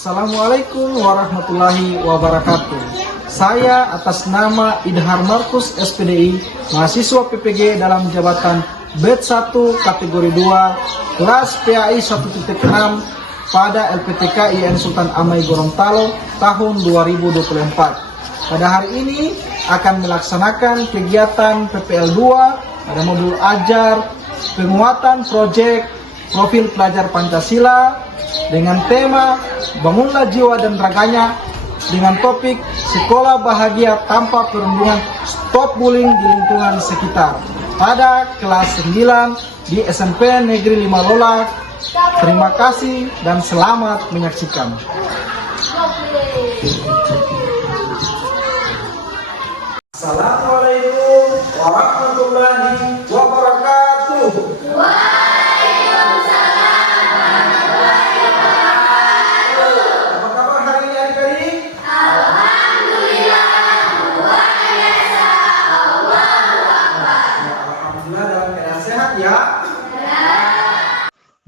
Assalamualaikum warahmatullahi wabarakatuh. Saya atas nama Idhar Markus SPDI, mahasiswa PPG dalam jabatan BED 1 kategori 2, kelas PAI 1.6 pada LPTK IAIN Sultan Amai Gorontalo tahun 2024. Pada hari ini akan melaksanakan kegiatan PPL 2 pada modul ajar penguatan proyek profil pelajar Pancasila dengan tema Bangunlah Jiwa dan Raganya dengan topik Sekolah Bahagia Tanpa Perundungan, Stop Bullying di Lingkungan Sekitar pada kelas 9 di SMP Negeri 5 Lola. Terima kasih dan selamat menyaksikan. Assalamualaikum warahmatullahi wabarakatuh.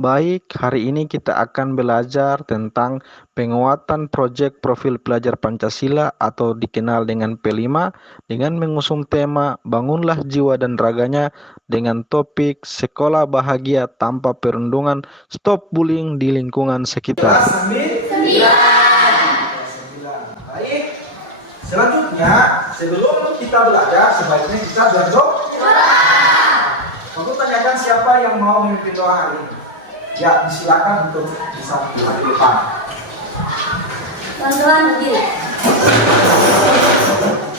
Baik, hari ini kita akan belajar tentang penguatan proyek profil pelajar Pancasila atau dikenal dengan P5 dengan mengusung tema Bangunlah Jiwa dan Raganya dengan topik Sekolah Bahagia Tanpa Perundungan, Stop Bullying di Lingkungan Sekitar. Baik, selanjutnya sebelum kita belajar sebaiknya kita berdoa. Aku tanyakan siapa yang mau memimpin doa hari ini? Ya, disilakan untuk bisa di depan. Teman-teman, begini.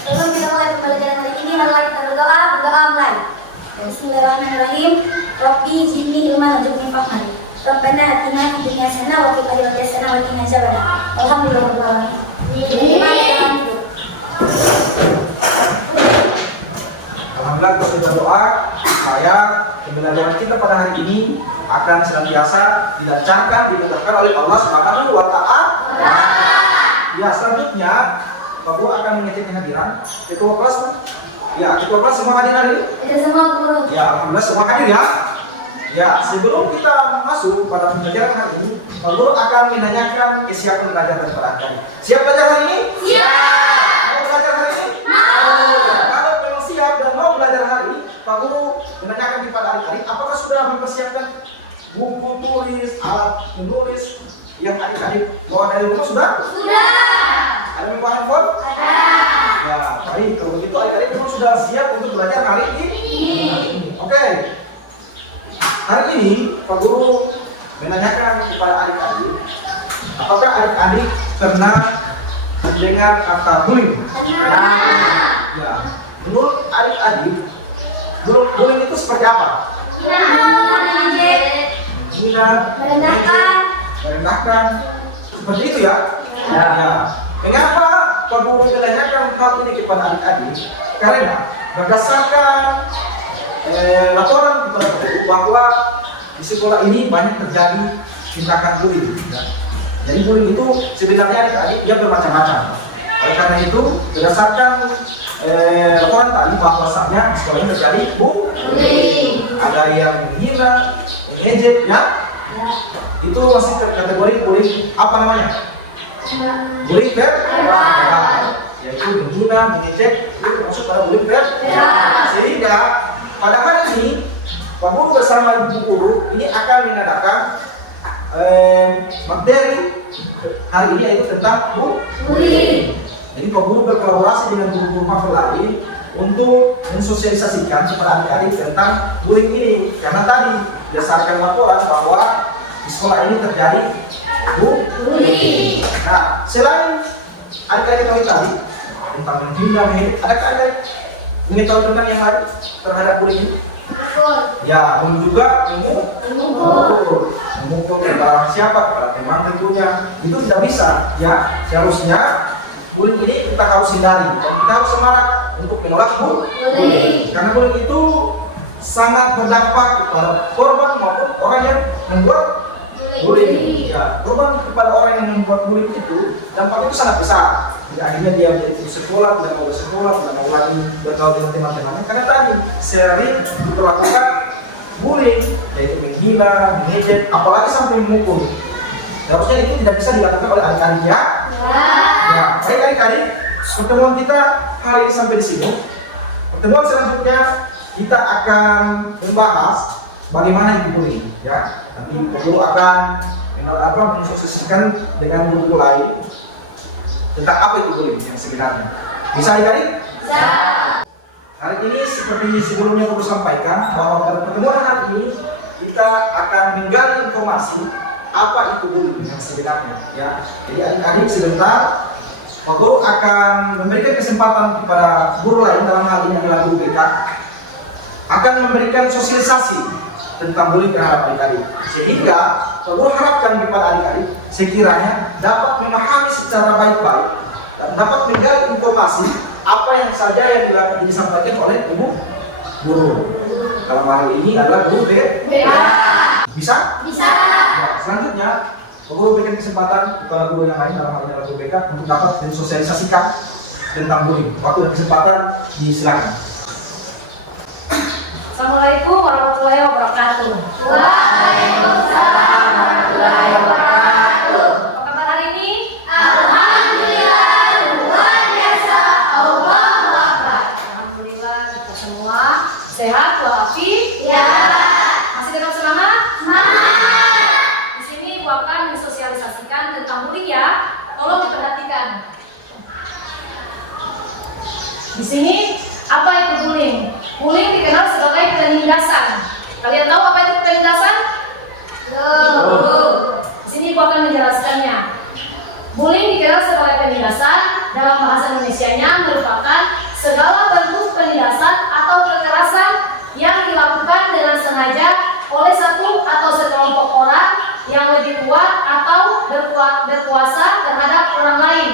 Sebelum kita mulai pembelajaran hari ini, marilah kita berdoa mulai. Bismillahirrahmanirrahim. Rabbi zidni ilman warzuqni fahman. Rabbana atina fid dunya hasanah wa fil akhirati hasanah wa qina adzabannar. Alhamdulillahirabbil alamin. Alhamdulillah, kita sudah doa. Saya pembelajaran kita pada hari ini akan senantiasa dilancarkan, dimudahkan oleh Allah Subhanahu wa Ta'ala. Ya, selanjutnya Pak Guru akan mengecek kehadiran ketua kelas. Ya, ketua kelas semua hadir hari ini? Ada semua, Guru. Ya, alhamdulillah semua hadir ya. Ya, sebelum kita masuk pada pembelajaran hari ini, Pak Guru akan menanyakan kesiapan belajar daripada Anda. Siap belajar hari ini? Siap. Mau belajar hari ini? Mau. Kalau memang siap dan mau belajar hari ini, Pak Guru menanyakan kepada adik-adik, apakah sudah mempersiapkan buku tulis, alat menulis yang adik-adik bawa dari rumah sudah? Sudah. Ada yang bawa handphone? Ada. Ya, baik. Kalau begitu adik-adik memang sudah siap untuk belajar hari ini. Oke. Hari ini Pak Guru menanyakan kepada adik-adik, apakah adik-adik pernah mendengar kata bullying? Ya. Menurut adik-adik, bullying itu seperti apa? Merendahkan, seperti itu ya? Ya. Mengapa Pak Guru menanyakan hal ini kepada adik-adik? Karena berdasarkan laporan kepada Pak Guru bahwa di sekolah ini banyak terjadi tindakan bullying. Ya. Jadi bullying itu sebenarnya adik-adik dia bermacam-macam. Oleh karena itu, berdasarkan laporan tadi bahwasannya di sekolah ini terjadi bullying. Ada yang menghina, mengejek, ya. Itu masih kategori bullying apa namanya? Bullying verbal. Yaitu menghina, mengejek, itu termasuk pada bullying verbal. Sehingga pada hari ini Pak Guru bersama Ibu Guru ini akan mengadakan materi hari ini yaitu tentang bullying. Jadi Pak Guru berkolaborasi dengan guru-guru mahasiswa lain untuk mensosialisasikan kepada adik-adik tentang bullying ini. Karena tadi berdasarkan laporan bahwa di sekolah ini terjadi bullying. Nah, selain adik-adik tahu tadi tentang menghina, adakah adik mengetahui tentang yang lain terhadap bullying ini? Ya, juga memukul kepada siapa, kepada teman tentunya itu tidak bisa. Ya, seharusnya bullying ini kita harus hindari. Kita harus semangat untuk menolak bullying. Karena bullying itu sangat berdampak kepada korban maupun orang yang membuat bullying. Ya, korban kepada orang yang membuat bullying itu dampak itu sangat besar. Jadi akhirnya dia menjadi sekolah, tidak mau bersekolah, tidak mau lagi bergaul dengan teman-temannya. Karena tadi sering diperlakukan bullying, yaitu menghina, mengejek, apalagi sampai memukul. Seharusnya itu tidak bisa dilakukan oleh adik-adik ya. Ya, baik adik-adik, pertemuan kita hari ini sampai di sini. Pertemuan selanjutnya kita akan membahas bagaimana itu bullying ya. Nanti guru akan menginstruksikan dengan guru lain tentang apa itu bullying yang sebenarnya. Bisa adik-adik? Bisa. Hari ini seperti sebelumnya guru sampaikan bahwa pada pertemuan hari ini kita akan menggali informasi apa itu bullying yang sebenarnya ya. Jadi adik-adik sebentar Pak Guru akan memberikan kesempatan kepada guru lain, dalam hal ini adalah guru BK, akan memberikan sosialisasi tentang bullying terhadap adik-adik, sehingga Pak Guru harapkan kepada adik-adik sekiranya dapat memahami secara baik-baik dan dapat menggali informasi apa yang saja yang disampaikan oleh ibu guru. Dalam hal ini adalah guru BK. Bisa? Bisa. Ya, selanjutnya Pak Guru berikan kesempatan kepada guru yang lain, dalam hal ini adalah guru BK, untuk dapat mensosialisasikan tentang bullying. Waktu dan kesempatan disilakan. Assalamualaikum warahmatullahi wabarakatuh. Waalaikumsalam warahmatullahi wabarakatuh. Apa kabar hari ini? Alhamdulillah, luar biasa. Allahu Akbar. Alhamdulillah kita semua sehat walafiat. Ya. Masih dengan semangat? Semangat. Di sini gua akan mensosialisasikan tentang bullying ya. Tolong diperhatikan. Di sini apa itu bullying? Bullying dikenal sebagai penindasan. Kalian tahu apa itu penindasan? Di sini gua akan menjelaskannya. Bullying dikenal sebagai penindasan, dalam bahasa Indonesianya merupakan segala bentuk penindasan atau kekerasan yang dilakukan dengan sengaja oleh satu atau sekelompok orang yang lebih kuat atau berkuasa terhadap orang lain,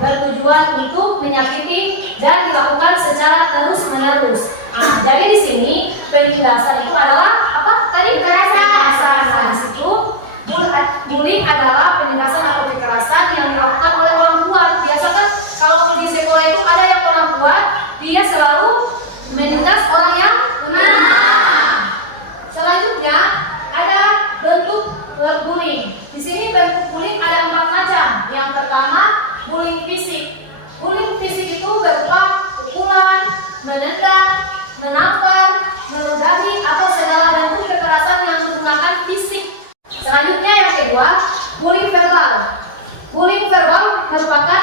bertujuan untuk menyakiti dan dilakukan secara terus-menerus. Nah, jadi di sini penindasan itu adalah apa? Tadi kekerasan. Nah, di situ bullying adalah penindasan atau kekerasan yang dilakukan oleh orang kuat. Biasa kan kalau di sekolah itu ada yang orang kuat, dia selalu menindas orang yang lemah. Selanjutnya ada bentuk bullying. Di sini bentuk bullying ada 4 macam. Yang pertama, bullying fisik. Bullying fisik itu berupa pukulan, menendang, menampar, meludahi atau segala bentuk kekerasan yang menggunakan fisik. Selanjutnya yang kedua, bullying verbal. Bullying verbal merupakan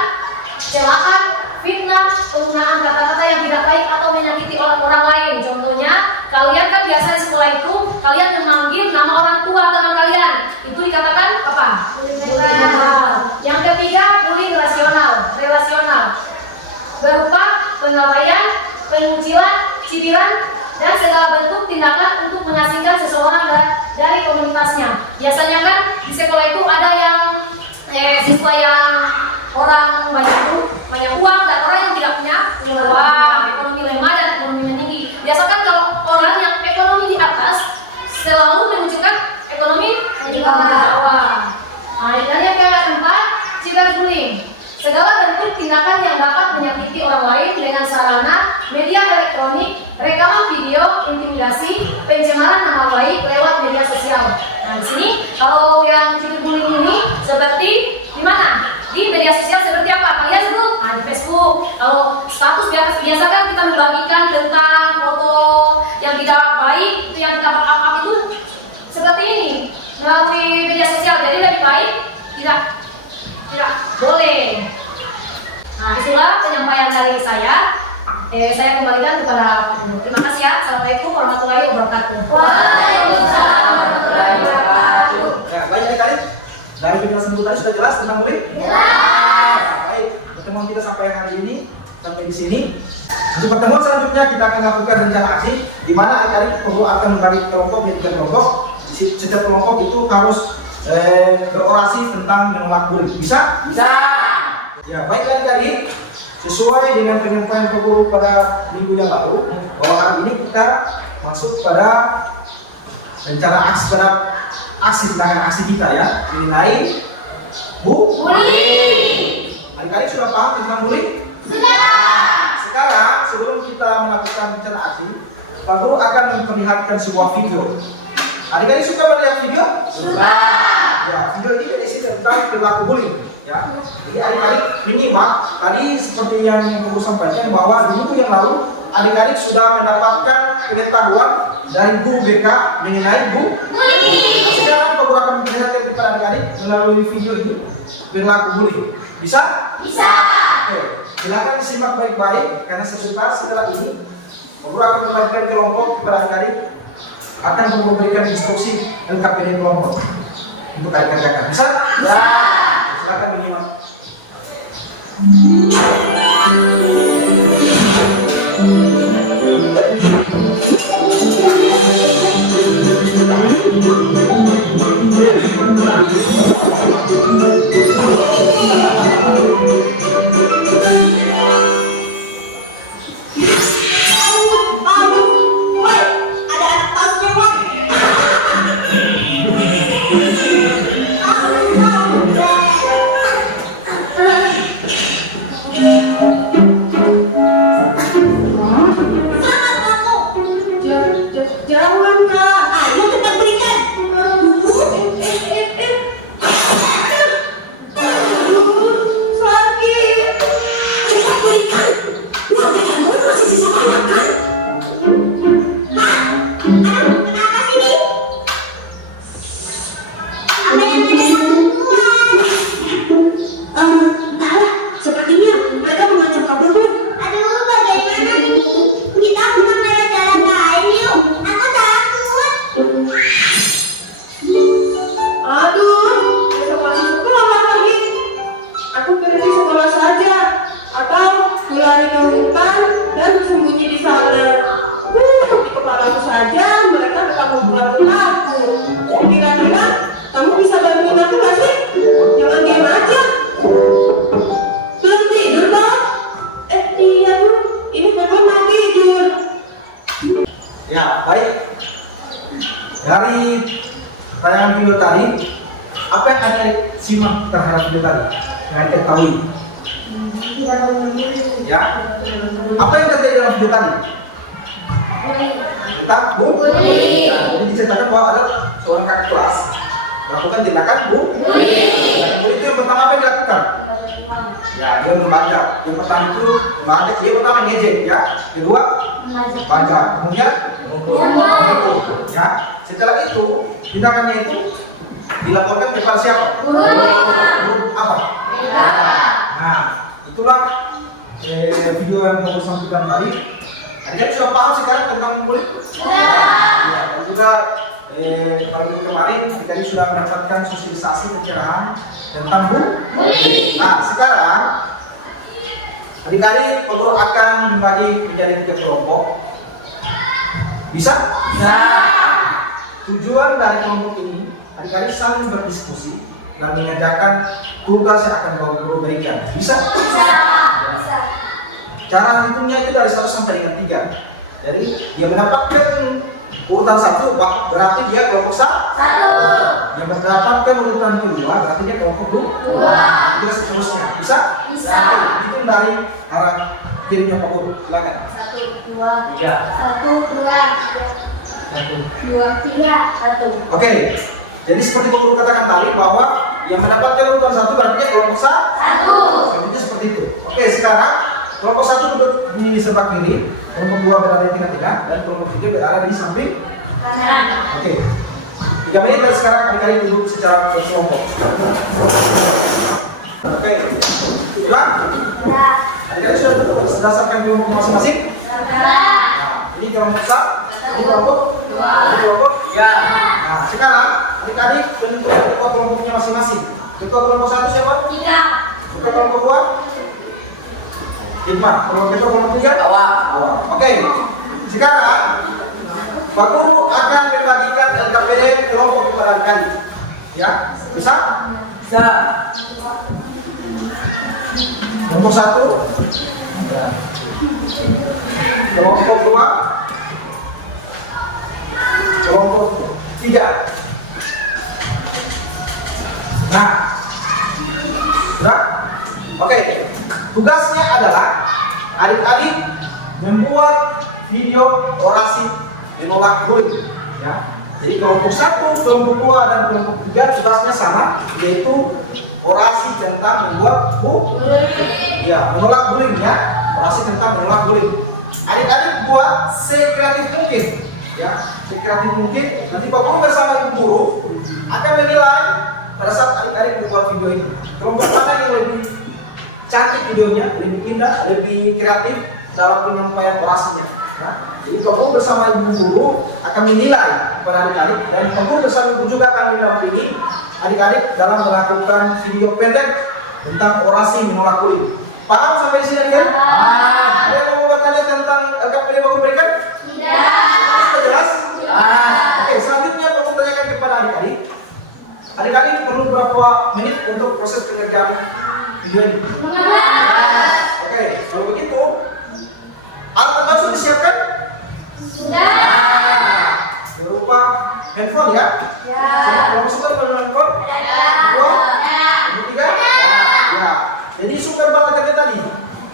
celaan, fitnah, penggunaan kata-kata yang tidak baik atau menyakiti orang lain. Contohnya, kalian kan biasa di sekolah itu kalian memanggil nama orang tua teman kalian, itu dikatakan apa? Bullying verbal. Yang ketiga, bullying relasional berupa pengabaian, pengucilan, cibiran, dan segala bentuk tindakan untuk mengasingkan seseorang dari komunitasnya. Biasanya kan di sekolah itu ada yang siswa yang orang banyak uang dan orang yang tidak punya uang, ekonomi lemah dan ekonomi tinggi. Biasa kan kalau orang yang ekonomi di atas selalu menunjukkan ekonomi di bawah. Nah, dan yang keempat, cyberbullying. Segala bentuk tindakan yang dapat menyakiti orang lain dengan sarana media elektronik, rekaman video, intimidasi, pencemaran nama baik lewat media sosial. Nah, di sini kalau yang cyberbullying ini seperti di mana? Di media sosial seperti apa? Kalian sebut? Nah, di Facebook. Kalau status biasa kan kita membagikan tentang foto yang tidak baik, itu yang kita up itu seperti ini melalui media sosial. Jadi lebih baik tidak boleh. Nah, itulah penyampaian dari saya. Saya kembalikan kepada terima kasih ya. Assalamualaikum warahmatullahi wabarakatuh. Waalaikumsalam warahmatullahi wabarakatuh. Ya, baik adik-adik. Dari penjelasan guru tadi sudah jelas tentang bullying? Jelas. Baik, pertemuan kita sampai hari ini sampai di sini. Untuk pertemuan selanjutnya kita akan lakukan rencana aksi di mana adik-adik perlu akan membagi kelompok menjadi 3 kelompok. Setiap kelompok itu harus berorasi tentang menolak bullying. Bisa? Bisa. Ya, baik adik-adik. Sesuai dengan penyampaian Pak Guru pada minggu yang lalu, bahwa hari ini kita masuk pada rencana aksi tindakan aksi kita ya. Mengenai bullying. Adik-adik sudah paham tentang bullying? Sudah. Sekarang sebelum kita melakukan rencana aksi, Pak Guru akan memperlihatkan sebuah video. Adik-adik suka melihat video? Suka. Ya, video ini dari sini perilaku bullying. Ya, jadi adik-adik menyimak tadi seperti yang Guru sampaikan bahwa di minggu yang lalu adik-adik sudah mendapatkan pengetahuan dari guru BK mengenai bullying. Sekarang Guru akan memperlihatkan kepada adik-adik melalui video ini perilaku bullying. Bisa? Bisa. Oke, silakan disimak baik-baik karena setelah ini Guru akan membagikan kelompok kepada adik-adik, akan memberikan instruksi LKPD kelompok untuk adik-adik. Bisa? Ya. Silakan menyimak. Jangan kak, ayo cepat berikan. Sakit. Cepat berikan. Sampai kamu masih sisa makan. Hah? Kenapa sih ini? Ada yang entahlah, sepertinya mereka mengancam kabur pun. Aduh, bagaimana ini? Kita pulang lewat jalan lain yuk. Aku takut. Aduh, besok masih sekolah lagi. Aku pergi sekolah saja, atau lari ke hutan dan bersembunyi di sana. Di kepalaku saja mereka tetap membuat aku. Kira-kira kamu bisa bantuin aku gak sih? Jangan diam aja. Belum tidur toh? Iya Bu, ini memang mau tidur. Ya, baik. Dari tayangan video tadi, apa yang Anda simak terhadap video tadi? Yang Anda ketahui? Ya. Apa yang terjadi dalam video tadi? Tentang bullying. Ya, jadi diceritakan bahwa ada seorang kakak kelas melakukan tindakan bullying. Itu yang pertama apa yang dilakukan? Ya, dia membaca. Yang pertama itu membaca. Dia pertama ngejek, ya. Kedua, baca. Kemudian, ya. Setelah itu, tindakannya itu dilaporkan kepada siapa? Guru apa? Nah, itulah video yang mau sampaikan tadi. Adik-adik sudah paham sekarang tentang bullying? Ya, dan juga pada minggu kemarin kita sudah mendapatkan sosialisasi pencerahan tentang bullying. Nah, sekarang adik-adik Guru akan membagi menjadi 3 kelompok. Bisa? Bisa. Tujuan dari kelompok ini adik-adik saling berdiskusi dan mengerjakan tugas yang akan Guru berikan. Bisa? Bisa. Cara hitungnya itu dari 1 sampai dengan 3. Jadi dia mendapatkan urutan 1, berarti dia kelompok 1. Dia mendapatkan urutan 2, berarti dia kelompok 2. Terus seterusnya. Bisa? Bisa. Hitung dari arah kirinya Pak Guru. Silakan. 1, 2, 3. 1, 2, 3, 1. Oke. Jadi seperti Pak Guru katakan tadi bahwa yang mendapatkan urutan 1 berarti dia kelompok 1. Sepertinya seperti itu. Oke, sekarang kelompok 1 duduk di sebelah kiri, kelompok 2 berada di tengah-tengah, dan kelompok 3 berada di samping Kanan. Oke. 3 menit dari sekarang adik-adik duduk secara berkelompok. Oke. Sudah? Ya. Adik-adik sudah duduk berdasarkan kelompok masing-masing? Nah, ini kelompok 1, ini kelompok 2, ini kelompok 3. Nah, sekarang adik-adik menentukan ketua kelompoknya masing-masing. Ketua kelompok 1 siapa? 3. Ketua kelompok 2? Hikmah. Ketua kelompok 3? Awal. Oke. Sekarang Pak Guru akan membagikan LKPD kelompok kepada adik-adik. Ya, bisa? Bisa. Kelompok 1, kelompok 2, kelompok 3. Nah, sudah? Oke. Tugasnya adalah adik-adik membuat video orasi menolak bullying. Ya. Jadi kelompok 1, kelompok 2, dan kelompok 3 tugasnya sama, yaitu orasi tentang membuat ya, menolak bullying ya. Orasi tentang menolak bullying. Adik-adik buat sekreatif mungkin ya, sekreatif mungkin. Nanti Pak Guru bersama Ibu Guru akan menilai pada saat adik-adik membuat video ini. Kelompok mana yang lebih cantik videonya, lebih indah, lebih kreatif dalam penyampaian orasinya. Nah, jadi Pak Guru bersama Ibu Guru akan menilai kepada adik-adik, dan Pak Guru bersama Ibu juga akan mendampingi adik-adik dalam melakukan video pendek tentang orasi menolak bullying. Paham sampai sini adik-adik? Ada yang mau bertanya tentang LKPD Pak Guru berikan? Tidak. Sudah jelas? Oke, selanjutnya Pak Guru tanyakan kepada adik-adik. Adik-adik perlu berapa menit untuk proses pengerjaan video ini? 15. Oke, kalau begitu alat sudah disiapkan? Sudah. Berupa handphone ya? Ya. Kalau suka dengan handphone? Dua? Yang ketiga? Ya. Jadi sumber belajarnya tadi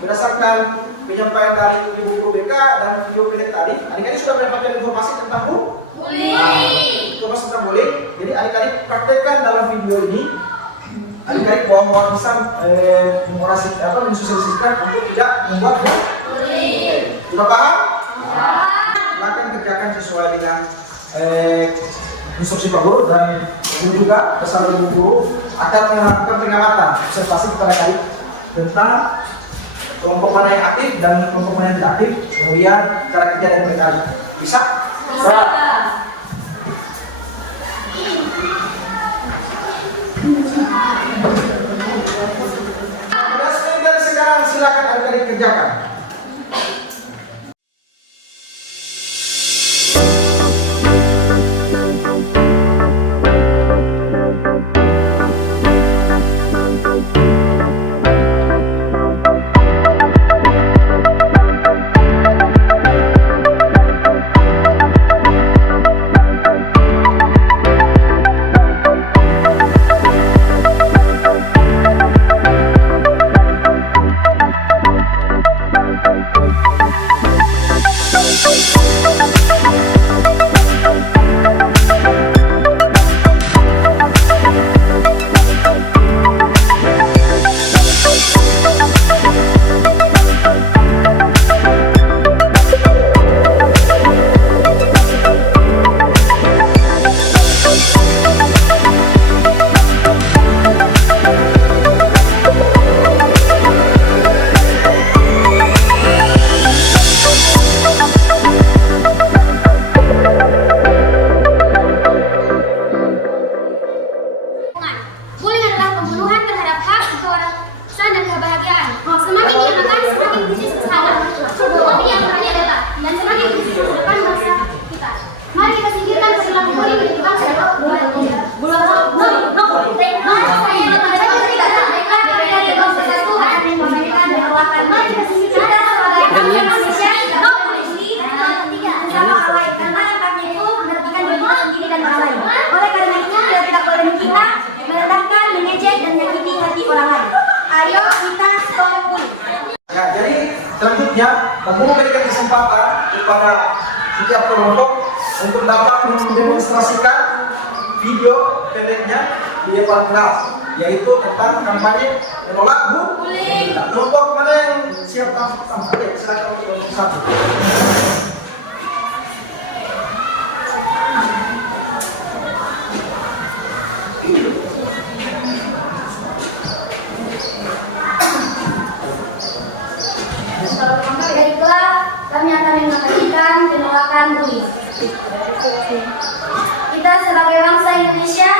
berdasarkan penyampaian dari Ibu Guru BK dan video pendek tadi, adik-adik sudah mendapatkan informasi tentang bullying. Informasi tentang bullying. Jadi adik-adik praktekkan dalam video ini. Adik-adik bahwa bisa mensosialisasikan untuk tidak membuat bullying. Sudah paham? Silakan kerjakan sesuai dengan instruksi Pak Guru, dan Guru juga bersama Ibu Guru akan melakukan pengamatan observasi kepada adik tentang kelompok mana yang aktif dan kelompok mana yang tidak aktif, kemudian cara kerja dan mereka. Bisa? Bisa. Dan sekarang silakan adik-adik kerjakan. Selanjutnya, Pak Guru memberikan kesempatan kepada setiap kelompok untuk dapat mendemonstrasikan video pendeknya di depan kelas, yaitu tentang kampanye menolak bullying. Kelompok mana yang siap tampil? Oke, silakan untuk kelompok 1. Baiklah, kami akan menyampaikan penolakan bullying. Kita sebagai bangsa Indonesia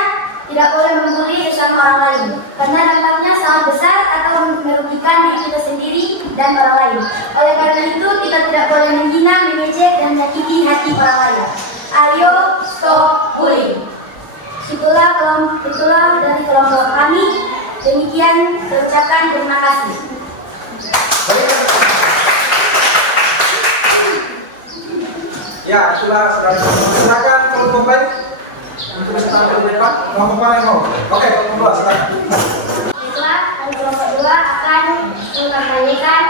tidak boleh membuli sesama orang lain, karena dampaknya sangat besar atau merugikan diri kita sendiri dan orang lain. Oleh karena itu, kita tidak boleh menghina, mengejek, dan menyakiti hati orang lain. Ayo stop bullying. Itulah dari kelompok kami. Demikian, saya ucapkan terima kasih. Ya, sudah silakan kelompok baik untuk bisa tampil di depan. Kelompok mana yang mau? Oke, kelompok 2 silakan. Baiklah, kelompok 2 akan mengkampanyekan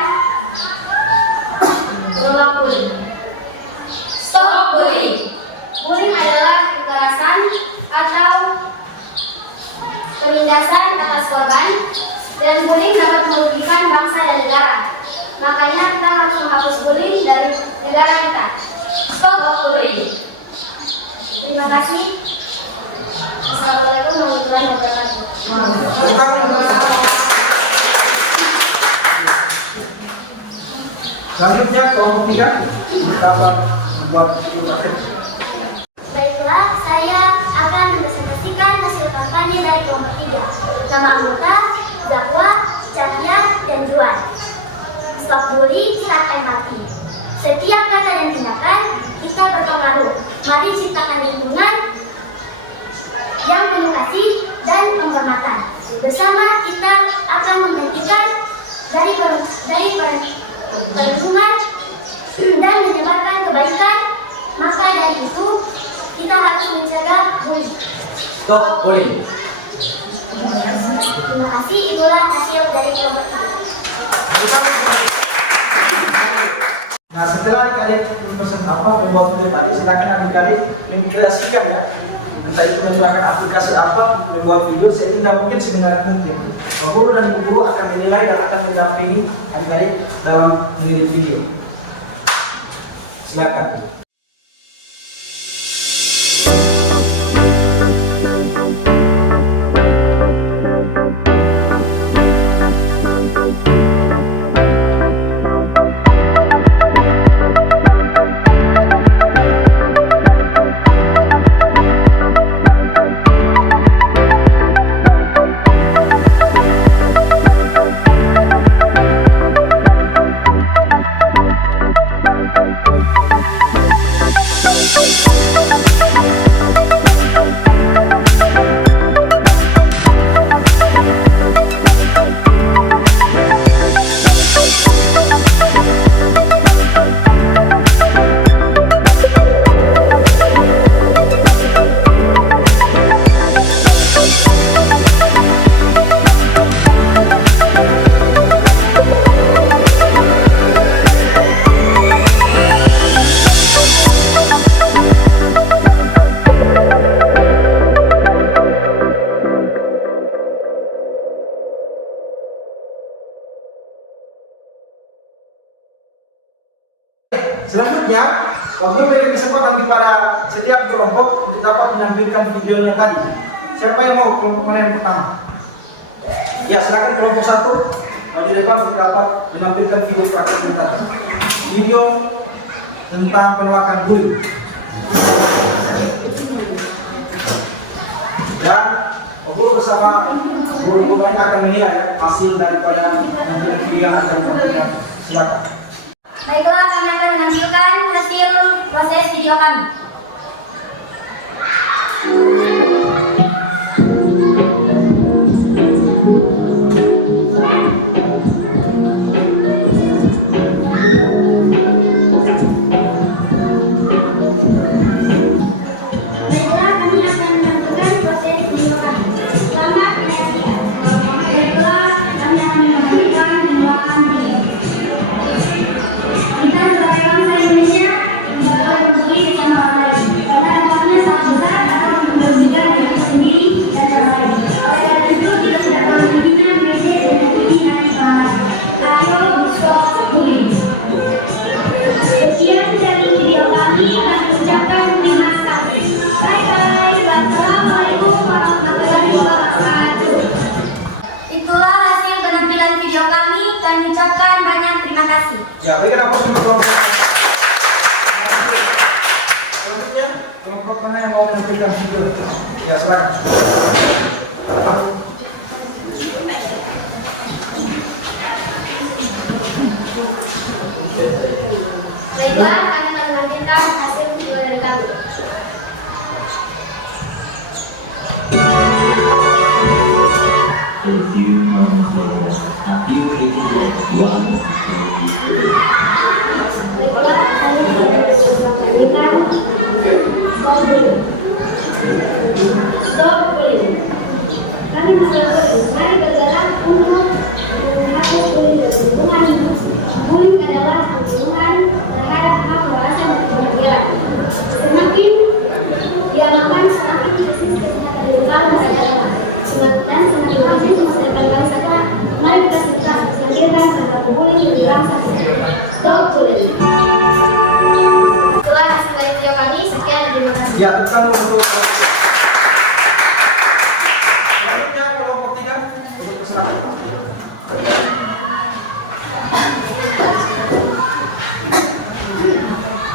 menolak bullying. Stop bullying. Bullying adalah penindasan atas korban, dan bullying dapat merugikan bangsa dan negara. Makanya kita harus menghapus bullying dari negara kita. Stop bullying. Terima kasih. Assalamualaikum warahmatullahi wabarakatuh. Selanjutnya kelompok 3 dapat membuat Baiklah, saya akan mempresentasikan hasil kampanye dari kelompok 3. Nama anggota, Zakwa, Cahya, dan Juan. Stop bully, silahkan mati. Setiap kata dan tindakan kita berpengaruh. Mari ciptakan lingkungan yang penuh kasih dan penghormatan. Bersama kita akan menghentikan dari perlindungan dan menyebarkan kebaikan. Maka dari itu kita harus mencegah bullying. stop bullying. Terima kasih, itulah hasil dari kelompok itu. Nah, setelah adik-adik pesan membuat video tadi, silakan adik-adik mengkreasikan ya. Entah itu menggunakan aplikasi apa, membuat video sehingga mungkin sebenarnya mungkin. Guru dan ibu guru akan menilai dan akan mendampingi adik-adik dalam mengedit video. Silakan. Selanjutnya, waktu beri kesempatan kepada setiap kelompok untuk dapat menampilkan videonya tadi. Siapa yang mau kelompok mana yang pertama? Ya, silakan kelompok 1 di depan untuk dapat menampilkan video praktik kita. Video tentang penolakan bullying. Dan guru bersama guru lain akan menilai hasil daripada penampilan video yang akan ditampilkan. Silakan. Baiklah, kami akan menampilkan hasil proses video kami. Baiklah, kami akan menampilkan proses video kami. Selamat menyaksikan. Baiklah, kami akan menampilkan video kami. Kita sebagai bangsa Indonesia tidak boleh peduli dengan orang lain, karena dampaknya sangat besar akan merugikan diri sendiri dan orang lain. Oleh karena itu, kita tidak boleh menghina, mengejek, dan menyakiti hati orang lain. Ayo stop bullying. Sekian dari video kami, kami ucapkan terima kasih. Bye bye. Wassalamualaikum warahmatullahi wabarakatuh. Itulah hasil penampilan video kami. Kami ucapkan banyak terima kasih. Ya, berikan aplaus untuk kelompok. Selanjutnya, kelompok mana yang mau menampilkan video? Ya, silakan. Baiklah, kami akan menampilkan hasil video dari kami. A few moments later, a few pages later, Baiklah, kami akan menampilkan stop bullying. Stop bullying. Kami mari bergerak untuk menghapus bullying dan pembunuhan. Bullying adalah pembunuhan terhadap hak bahasa dan kebahagiaan. Semakin diamalkan, semakin krisis kesehatan mental masyarakat. Dan tangan untuk selanjutnya kelompok 3 untuk persilakan.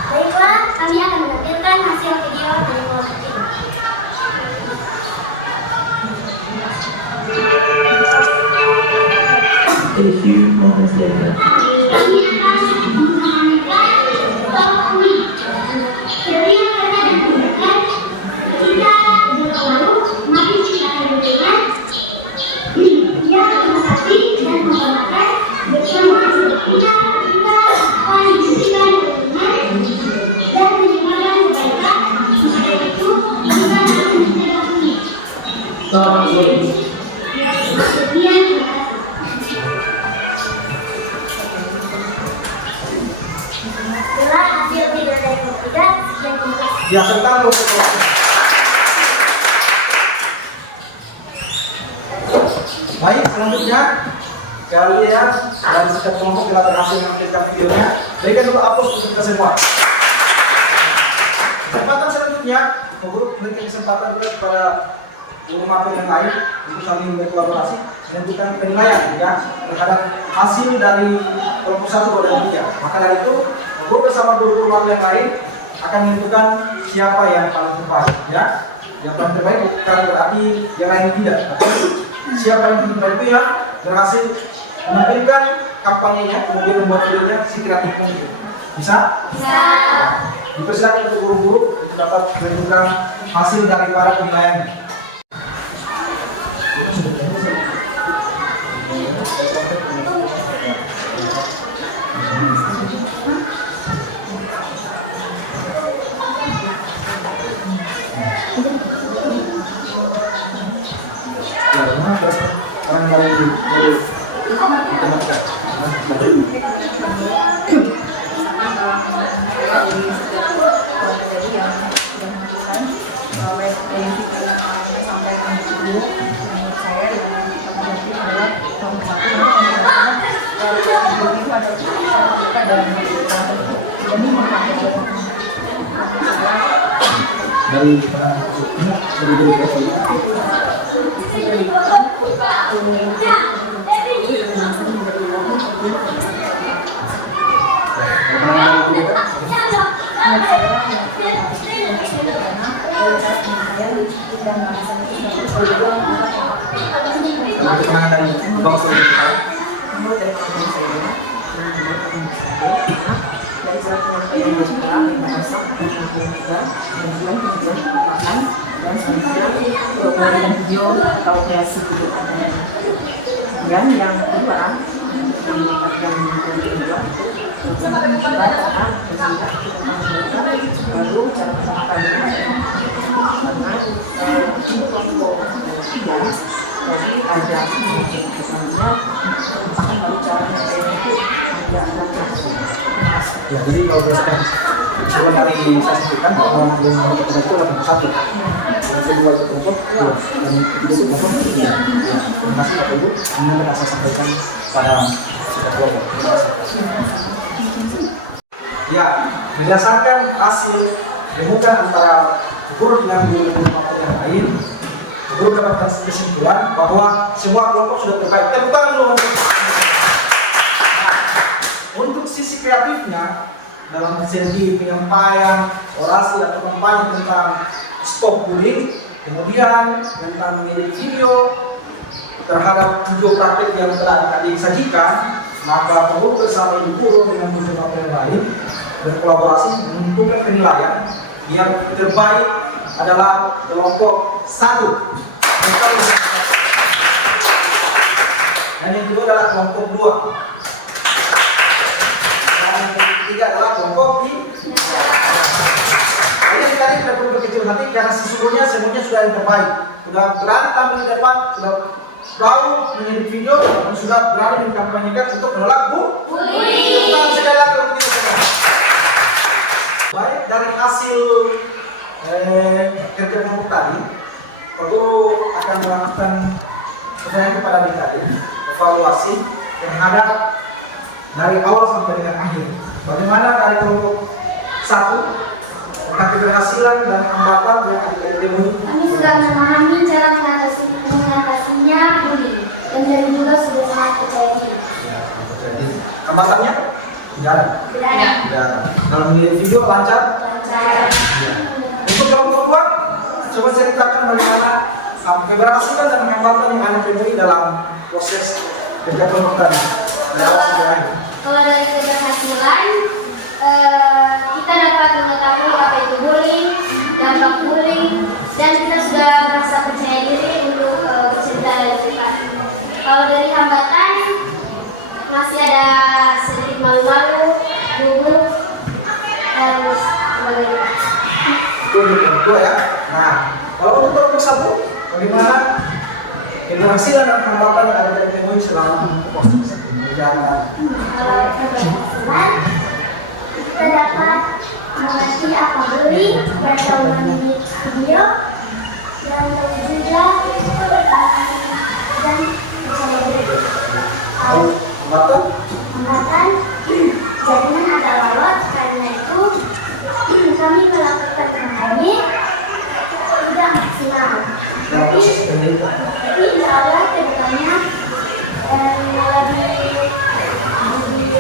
Baiklah, kami akan menampilkan hasil video dari kelompok 3. A few moments later. Kami akan memamerkan kelompok ini. Seperti yang pernah ditunjukkan, kita berlalu mari kita akan berikan dia menghormati dan menghormatkan bersama kita akan diberikan dukungan dan menyebarkan kebaikan. Setelah itu kita akan menyebarkannya. Sekian. Itulah hasil video dari kelompok 3. Sekian, terima kasih. Ya, tentang untuk kelompok. Baik, selanjutnya kalian dan setiap kelompok telah berhasil menampilkan videonya. Berikan dulu aplaus untuk kita semua. Kesempatan selanjutnya, guru berikan kesempatan juga kepada guru materi yang lain untuk saling berkolaborasi menentukan penilaian ya terhadap hasil dari kelompok 1, 2, dan 3. Maka dari itu, guru bersama guru-guru materi yang lain akan menentukan siapa yang paling terbaik ya. Yang paling terbaik bukan berarti yang lain tidak. Tapi siapa yang terbaik itu ya berhasil menampilkan kampanyenya, kemudian membuat videonya si kreatif itu. Bisa? Bisa. Dipersilakan untuk guru-guru untuk dapat menentukan hasil dari para penilaian. Dan yang kedua mendapatkan baru cara penerapannya karena kelompok 3 jadi ada misalnya bahkan baru cara penerapannya itu ada Ya, jadi kalau berdasarkan keseluruhan dari saya sebutkan bahwa yang nomor itu adalah kelompok 1, yang kedua itu kelompok 2, dan ketiga itu kelompok 3. Terima kasih Bapak Ibu, ini yang akan saya sampaikan pada setiap kelompok. Ya, berdasarkan hasil temukan antara guru dengan guru materi yang lain, guru mendapatkan kesimpulan bahwa semua kelompok sudah terbaik. Tepuk tangan dulu. Untuk sisi kreatifnya dalam segi penyampaian orasi atau kampanye tentang stop bullying, kemudian tentang mengedit video terhadap video praktik yang telah tadi disajikan, maka perlu bersama ibu guru dengan guru materi lain berkolaborasi menentukan penilaian yang terbaik adalah kelompok 1 dan yang kedua adalah kelompok 2. Ketiga adalah kelompok 3. Jadi tadi tidak perlu berkecil hati karena sesungguhnya semuanya sudah yang terbaik, sudah berani tampil di depan, sudah tahu mengedit video, dan sudah berani mengkampanyekan untuk menolak bullying. Tentang segala kelompok kita semua. Baik dari hasil kerja kelompok tadi, Pak Guru akan melakukan pertanyaan kepada adik-adik, evaluasi terhadap dari awal sampai dengan akhir. Bagaimana dari kelompok 1 tentang keberhasilan dan hambatan yang adik-adik temui. Kami sudah memahami cara mengatasinya bullying dan dari juga sudah sangat percaya diri. Jadi hambatannya tidak ada. Tidak ada. Tidak ada. Dalam menilai video lancar. Lancar. Untuk kelompok dua, coba ceritakan bagaimana keberhasilan dan hambatan yang anda temui dalam proses kerja kelompok tadi. Dari awal sampai akhir. Kalau dari keberhasilan, kita dapat mengetahui apa itu bullying, dampak bullying, dan kita sudah merasa percaya diri untuk bercerita dari kita. Kalau dari hambatan, masih ada sedikit malu-malu, gugup, dan sebagainya. Itu untuk kelompok dua ya. Nah, kalau untuk kelompok satu, bagaimana keberhasilan dan hambatan yang anda temui selama proses berjalan? Keberhasilan, kita dapat mengerti apa bullying, pergaulan di video, dan juga dan percaya diri. Hambatan? Hambatan, jaringan ada lewat, karena itu kami melakukan kampanye tidak maksimal. Dalam Tapi proses pendidikan. insya Allah kedepannya lebih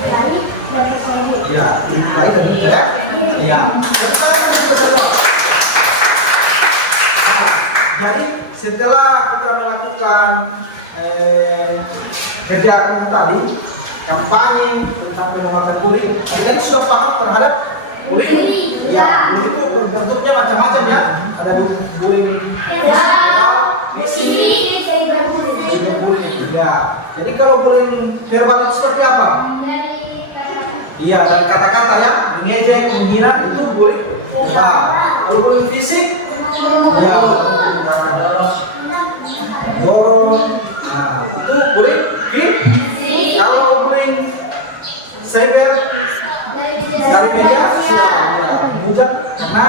baik dan percaya diri. Ya, baik dan ya. Ya. Jadi setelah kita melakukan kerja tadi, kampanye tentang penolakan bullying, kita sudah paham terhadap bullying. Ya, bullying itu bentuknya macam-macam ya. Ada bullying fisik, cyberbullying. Ya. Jadi kalau bullying verbal itu seperti apa? Iya, dan kata-kata ya, mengejek, menghina itu bullying. Nah, kalau bullying fisik, ya, dorong, nah, itu bullying fisik. Kalau bullying cyber dari media sosial, ya, menghujat karena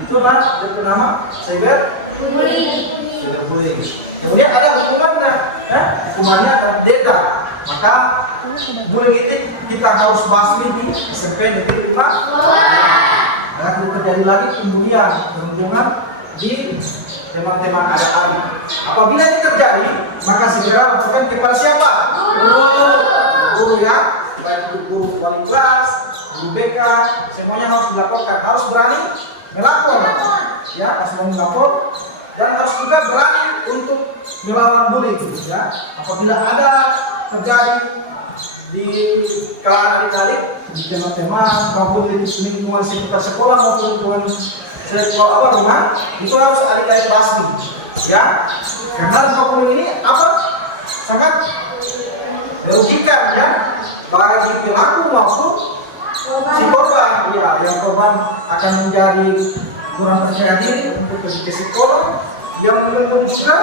itulah nama cyber bullying. Kemudian ada hukumannya, hukumannya ada denda. Maka bullying itu kita harus basmi di SMP Negeri 5. Karena kalau terjadi lagi kemudian perundungan di teman-teman adik-adik. Apabila ini terjadi, maka segera laporkan kepada siapa? Guru ya, baik itu guru wali kelas, guru BK, semuanya harus dilaporkan. Harus berani melapor, ya, harus berani melapor. Dan harus juga berani untuk melawan bullying, ya. Apabila ada terjadi di kalangan adik-adik, di teman-teman maupun di lingkungan sekitar sekolah maupun lingkungan sekolah rumah, itu harus adik-adik basmi, ya. Karena bullying ini sangat merugikan, ya, bagi pelaku maupun si korban, ya. Yang korban akan menjadi kurang percaya diri untuk pergi ke psikolog, yang pun juga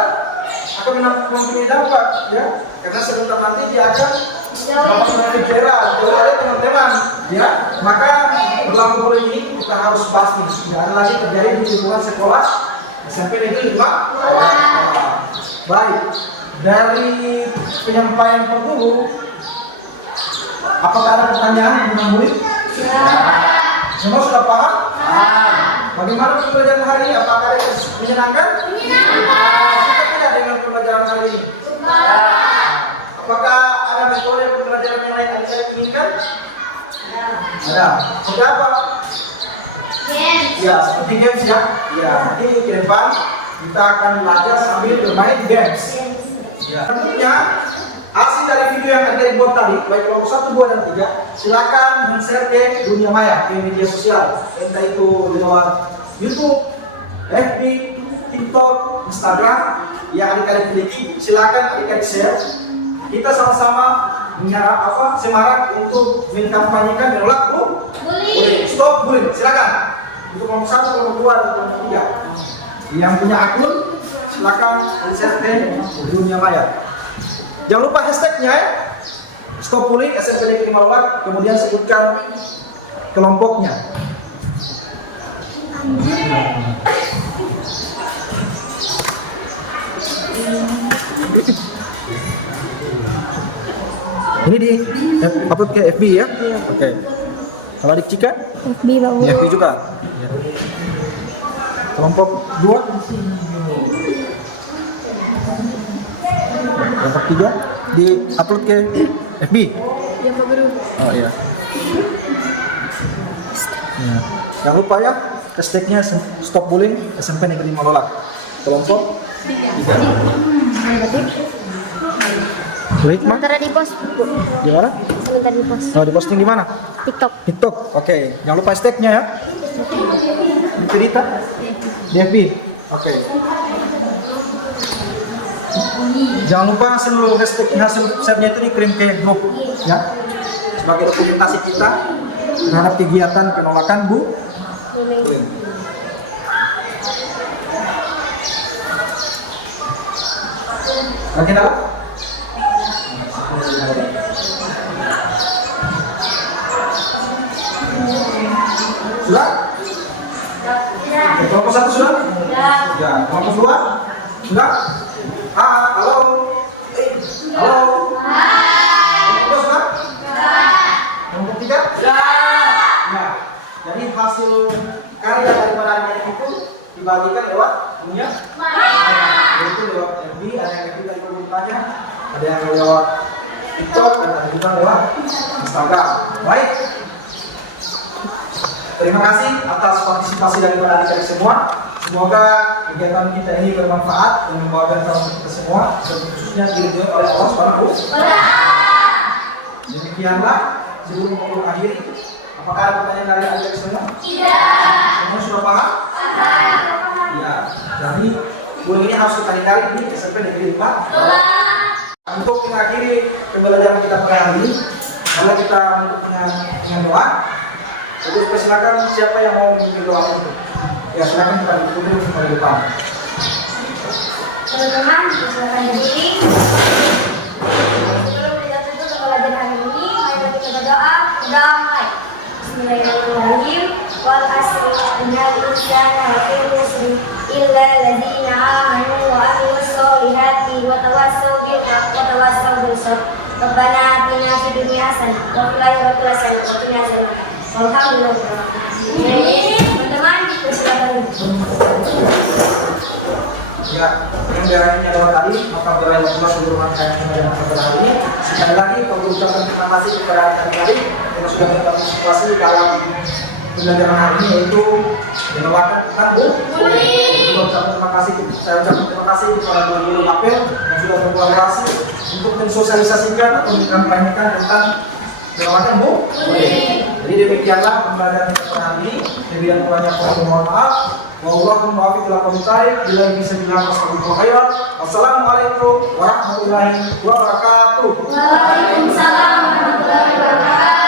akan mempunyai dampak, ya, karena sebentar nanti dia akan melakukan penjara, oleh teman-teman, ya. Maka berlaku bullying ini kita harus pasti jangan lagi terjadi di lingkungan sekolah SMP Negeri 5. Baik, dari penyampaian Pak Guru, apakah ada pertanyaan tentang bullying? Semua sudah paham? Bagaimana pembelajaran hari ini? Apakah ada menyenangkan? Suka tidak dengan pembelajaran hari ini? Apakah ada metode pembelajaran yang lain yang saya inginkan? Ada. Seperti apa? Ya, seperti games ya. Ya, nanti ke depan kita akan belajar sambil bermain games. Ya. Tentunya hasil dari video yang akan dibuat tadi, baik kelompok 1, 2, dan 3, silakan men-share ke dunia maya, ke media sosial, entah itu lewat YouTube, FB, TikTok, Instagram, yang adik-adik miliki. Silakan adik-adik share. Kita sama-sama semangat untuk mengkampanyekan menolak bullying. Stop bullying. Silakan. Untuk kelompok 1, kelompok 2, dan kelompok 3. Yang punya akun, silakan share ke dunia maya. Jangan lupa hashtagnya ya. Stop bullying SMP Negeri 5, kemudian sebutkan kelompoknya. Ini di upload ke FB ya? Oke. Kalau adik Cika? FB Bang. FB juga. Ya. Kelompok 2. Kelompok 3 di-upload ke FB. Iya Pak Guru. Oh iya. Ya. Jangan lupa ya, hashtagnya Stop Bullying SMP Negeri Malolak. Kelompok 3. Baik, Mak. Sementara di post. Di mana? Sebentar di post. Oh, di posting di mana? TikTok. TikTok. Oke, jangan lupa hashtagnya ya. Di cerita. Di FB. Oke. Jangan lupa hasil share-nya itu dikirim ke grup ya. Sebagai dokumentasi kita terhadap kegiatan penolakan bullying. Lagi dalam? Sudah? Kelompok 1 sudah? Ya. Kelompok 2? Sudah? Halo? Halo? Kelompok 2 sudah? Kelompok 3? Ya. Jadi hasil karya daripada adik itu dibagikan lewat punya yaitu lewat FB, ada yang FB dari komunitasnya, ada yang lewat TikTok, dan ada juga lewat Instagram. Baik. Terima kasih atas partisipasi dari adik-adik semua. Semoga kegiatan kita ini bermanfaat dan membawakan untuk kita semua, dan khususnya diridhoi oleh Allah Subhanahu. Demikianlah sebelum aku akhiri. Apakah ada pertanyaan dari adik-adik semua? Tidak. Semua sudah paham? Paham. Ya. Jadi bullying ini harus kita hindari di SMP Negeri 4. Untuk mengakhiri pembelajaran kita pada hari ini, kalau kita dengan doa. Jadi persilakan siapa yang mau memimpin doa itu. Ya silakan kita duduk di depan. Teman-teman, silakan berdiri. Sebelum kita tutup pembelajaran hari ini, mari kita berdoa. Damai. Bismillahirrahmanirrahim. Wal asri innal insana lafi khusr illa alladziina aamanu wa 'amilus sholihati wa tawassaw bil haqqi wa tawassaw bis sabr. Rabbana atina fid dunya hasanah wa fil akhirati hasanah wa qina adzabannar. Alhamdulillah. Teman-teman, silakan. Ya, yang diarahnya adalah tadi, maka berdoa Allah seluruh rangkaian pembelajaran pada hari ini. Sekali lagi, kami ucapkan terima kasih kepada adik-adik yang sudah berpartisipasi dalam pembelajaran hari ini, yaitu menolakan tentang bullying. Saya ucapkan terima kasih kepada guru-guru mapel yang sudah berkolaborasi untuk mensosialisasikan atau mengkampanyekan tentang menolakan bullying. Jadi demikianlah pembelajaran kita pada hari ini. Lebih kurangnya mohon maaf. Wallahul muwaffiq ila aqwamit thariq. Bila bisa bilang Wassalamualaikum warahmatullahi wabarakatuh. Waalaikumsalam warahmatullahi wabarakatuh.